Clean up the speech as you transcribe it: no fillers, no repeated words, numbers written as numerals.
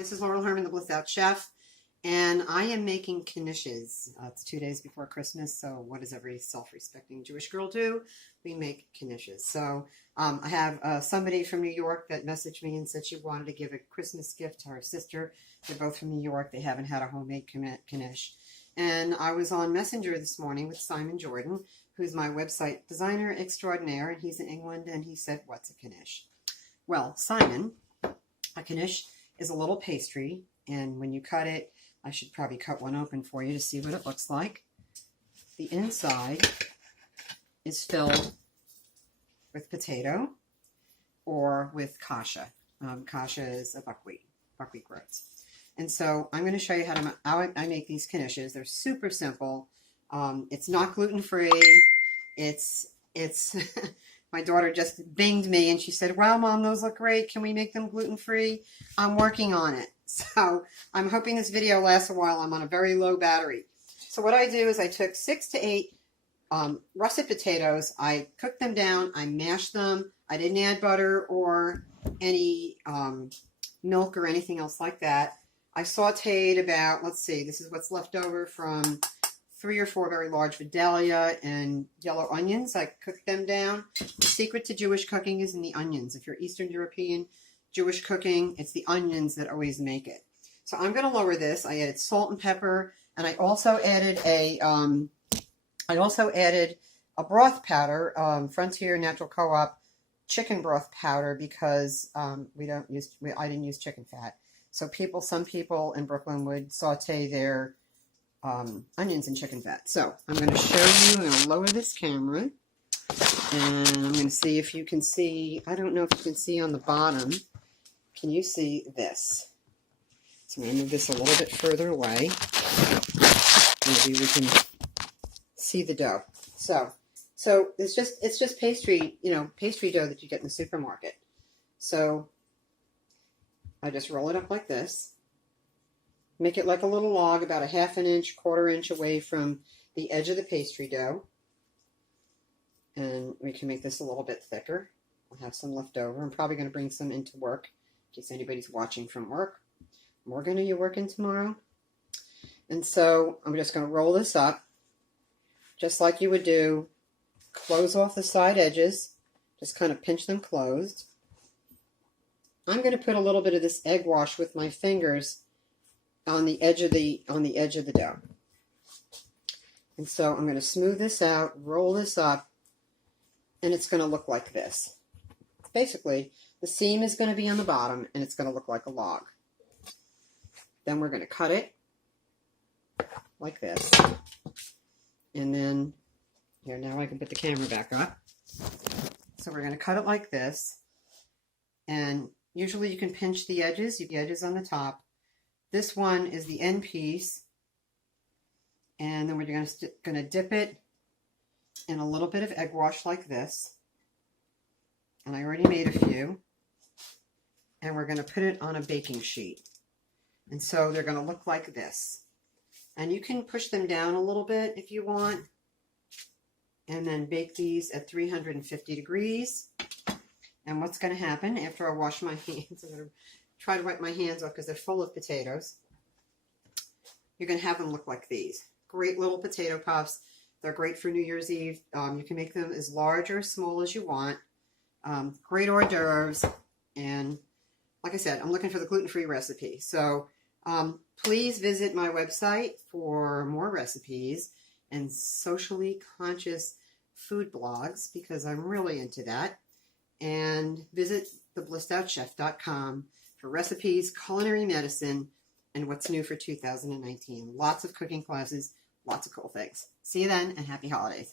This is Laurel Herman, the Blissed Out Chef, and I am making Knishes. It's 2 days before Christmas, so what does every self-respecting Jewish girl do? We make Knishes. So I have somebody from New York that messaged me and said she wanted to give a Christmas gift to her sister. They're both from New York. They haven't had a homemade Knish. And I was on Messenger this morning with Simon Jordan, who's my website designer extraordinaire, and he's in England, and he said, what's a Knish? Well, Simon, a Knish is a little pastry, and when you cut it, I should probably cut one open for you to see what it looks like. The inside is filled with potato or with kasha. Kasha is a buckwheat groats. And so I'm going to show you how I make these Knishes. They're super simple. It's not gluten-free. It's my daughter just binged me and she said, wow, Mom, those look great. Can we make them gluten-free? I'm working on it. So I'm hoping this video lasts a while. I'm on a very low battery. So what I do is I took 6 to 8 russet potatoes. I cooked them down. I mashed them. I didn't add butter or any milk or anything else like that. I sauteed about, let's see, this is what's left over from 3 or 4 very large Vidalia and yellow onions. I cooked them down. The secret to Jewish cooking is in the onions. If you're Eastern European Jewish cooking, it's the onions that always make it. So I'm going to lower this. I added salt and pepper, and I also added a broth powder, Frontier Natural Co-op chicken broth powder, because I didn't use chicken fat. So some people in Brooklyn would saute their onions in chicken fat. So I'm going to show you. I'm going to lower this camera, and I'm going to see if you can see. I don't know if you can see on the bottom. Can you see this? So I'm going to move this a little bit further away. Maybe we can see the dough. So it's just pastry, pastry dough that you get in the supermarket. So I just roll it up like this. Make it like a little log, about a ½ inch, ¼ inch away from the edge of the pastry dough. And we can make this a little bit thicker. I'll have some left over. I'm probably going to bring some into work in case anybody's watching from work. Morgan, are you working tomorrow? And so I'm just going to roll this up just like you would do. Close off the side edges. Just kind of pinch them closed. I'm going to put a little bit of this egg wash with my fingers on the edge of the dough. And so I'm going to smooth this out, roll this up, and it's going to look like this. Basically, the seam is going to be on the bottom, and it's going to look like a log. Then we're going to cut it like this. And then, here, now I can put the camera back up. So we're going to cut it like this. And usually you can pinch the edges, on the top. This one is the end piece. And then we're going to dip it in a little bit of egg wash like this. And I already made a few. And we're going to put it on a baking sheet. And so they're going to look like this. And you can push them down a little bit if you want. And then bake these at 350 degrees. And what's going to happen after I wash my hands, I'm going to try to wipe my hands off because they're full of potatoes. You're going to have them look like these. Great little potato puffs. They're great for New Year's Eve. You can make them as large or small as you want. Great hors d'oeuvres. And like I said, I'm looking for the gluten-free recipe. So please visit my website for more recipes and socially conscious food blogs, because I'm really into that. And visit theblissedoutchef.com for recipes, culinary medicine, and what's new for 2019. Lots of cooking classes, lots of cool things. See you then, and happy holidays.